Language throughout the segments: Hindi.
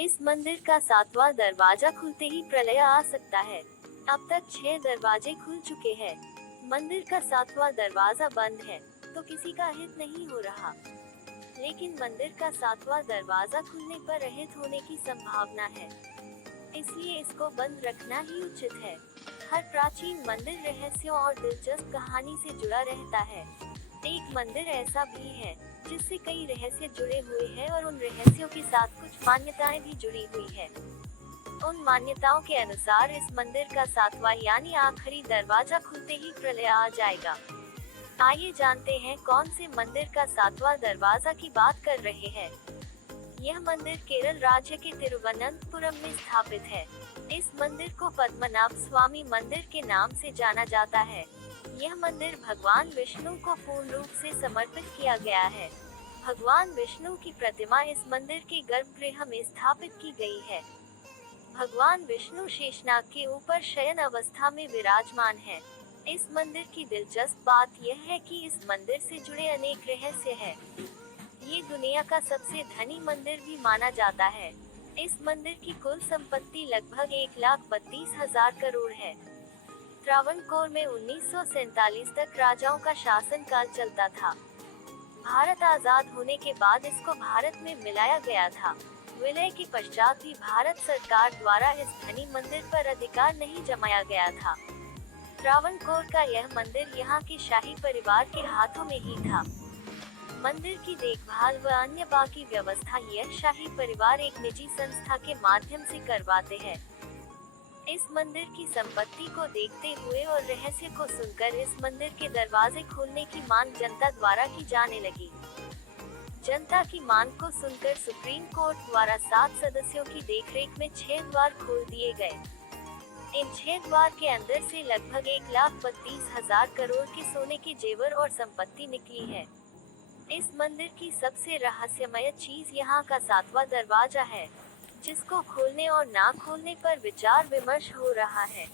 इस मंदिर का 7वां दरवाजा खुलते ही प्रलय आ सकता है। अब तक 6 दरवाजे खुल चुके हैं। मंदिर का 7वां दरवाजा बंद है, तो किसी का हित नहीं हो रहा। लेकिन मंदिर का 7वां दरवाजा खुलने पर रहित होने की संभावना है, इसलिए इसको बंद रखना ही उचित है। हर प्राचीन मंदिर रहस्यों और दिलचस्प कहानी से जुड़ा रहता है। एक मंदिर ऐसा भी है जिससे कई रहस्य जुड़े हुए हैं और उन रहस्यों के साथ कुछ मान्यताएं भी जुड़ी हुई है। उन मान्यताओं के अनुसार इस मंदिर का 7वां यानी आखिरी दरवाजा खुलते ही प्रलय आ जाएगा। आइए जानते हैं कौन से मंदिर का 7वां दरवाजा की बात कर रहे हैं। यह मंदिर केरल राज्य के तिरुवनंतपुरम में स्थापित है। इस मंदिर को पद्मनाभ स्वामी मंदिर के नाम से जाना जाता है। यह मंदिर भगवान विष्णु को पूर्ण रूप से समर्पित किया गया है। भगवान विष्णु की प्रतिमा इस मंदिर के गर्भगृह में स्थापित की गई है। भगवान विष्णु शेषनाग के ऊपर शयन अवस्था में विराजमान है। इस मंदिर की दिलचस्प बात यह है कि इस मंदिर से जुड़े अनेक रहस्य हैं। ये दुनिया का सबसे धनी मंदिर भी माना जाता है। इस मंदिर की कुल संपत्ति लगभग 1,32,000 करोड़ है। त्रावणकोर में 1947 तक राजाओं का शासन काल चलता था। भारत आजाद होने के बाद इसको भारत में मिलाया गया था। विलय के पश्चात भी भारत सरकार द्वारा इस धनी मंदिर पर अधिकार नहीं जमाया गया था। त्रावणकोर का यह मंदिर यहाँ के शाही परिवार के हाथों में ही था। मंदिर की देखभाल व अन्य बाकी व्यवस्था यह शाही परिवार एक निजी संस्था के माध्यम से करवाते हैं। इस मंदिर की संपत्ति को देखते हुए और रहस्य को सुनकर इस मंदिर के दरवाजे खोलने की मांग जनता द्वारा की जाने लगी। जनता की मांग को सुनकर सुप्रीम कोर्ट द्वारा 7 सदस्यों की देखरेख में 6 द्वार खोल दिए गए। इन 6 द्वार के अंदर से लगभग 1,32,000 करोड़ के सोने के जेवर और संपत्ति निकली है। इस मंदिर की सबसे रहस्यमय चीज यहाँ का 7वां दरवाजा है, जिसको खोलने और ना खोलने पर विचार विमर्श हो रहा है।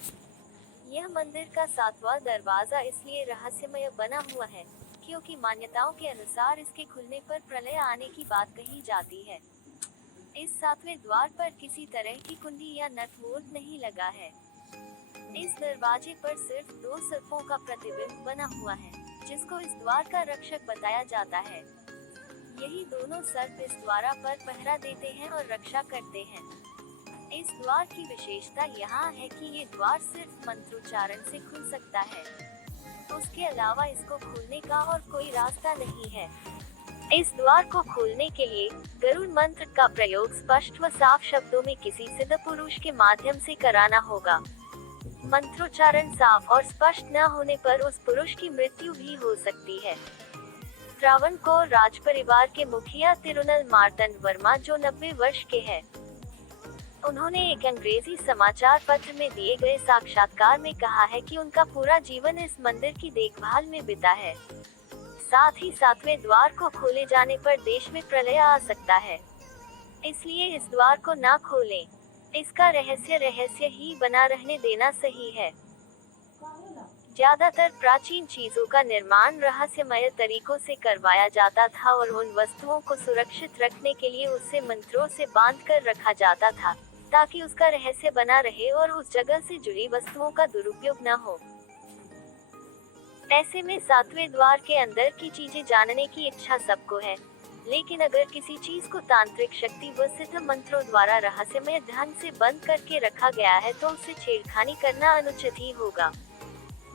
यह मंदिर का 7वां दरवाजा इसलिए रहस्यमय बना हुआ है क्योंकि मान्यताओं के अनुसार इसके खुलने पर प्रलय आने की बात कही जाती है। इस 7वें द्वार पर किसी तरह की कुंडी या नट बोल्ट नहीं लगा है। इस दरवाजे पर सिर्फ 2 सर्पों का प्रतिबिंब बना हुआ है, जिसको इस द्वार का रक्षक बताया जाता है। यही दोनों सर्प इस द्वार पर पहरा देते हैं और रक्षा करते हैं। इस द्वार की विशेषता यहाँ है कि ये द्वार सिर्फ मंत्रोच्चारण से खुल सकता है। उसके अलावा इसको खोलने का और कोई रास्ता नहीं है। इस द्वार को खोलने के लिए गरुड़ मंत्र का प्रयोग स्पष्ट व साफ शब्दों में किसी सिद्ध पुरुष के माध्यम से कराना होगा। मंत्रोच्चारण साफ और स्पष्ट न होने पर उस पुरुष की मृत्यु भी हो सकती है। त्रावणकोर राज परिवार के मुखिया तिरुनल मार्तंड वर्मा, जो 90 वर्ष के हैं, उन्होंने एक अंग्रेजी समाचार पत्र में दिए गए साक्षात्कार में कहा है कि उनका पूरा जीवन इस मंदिर की देखभाल में बिता है। साथ ही 7वें द्वार को खोले जाने पर देश में प्रलय आ सकता है, इसलिए इस द्वार को ना खोलें। इसका रहस्य ही बना रहने देना सही है। ज्यादातर प्राचीन चीजों का निर्माण रहस्यमय तरीकों से करवाया जाता था और उन वस्तुओं को सुरक्षित रखने के लिए उससे मंत्रों से बांधकर रखा जाता था, ताकि उसका रहस्य बना रहे और उस जगह से जुड़ी वस्तुओं का दुरुपयोग न हो। ऐसे में 7वें द्वार के अंदर की चीजें जानने की इच्छा सबको है, लेकिन अगर किसी चीज को तांत्रिक शक्ति व सिद्ध मंत्रों द्वारा रहस्यमय ढंग से बंद करके रखा गया है तो उससे छेड़खानी करना अनुचित ही होगा।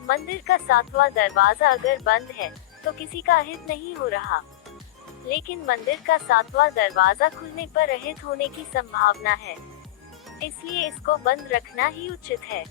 मंदिर का 7वां दरवाजा अगर बंद है तो किसी का हित नहीं हो रहा, लेकिन मंदिर का 7वां दरवाजा खुलने पर रहित होने की संभावना है, इसलिए इसको बंद रखना ही उचित है।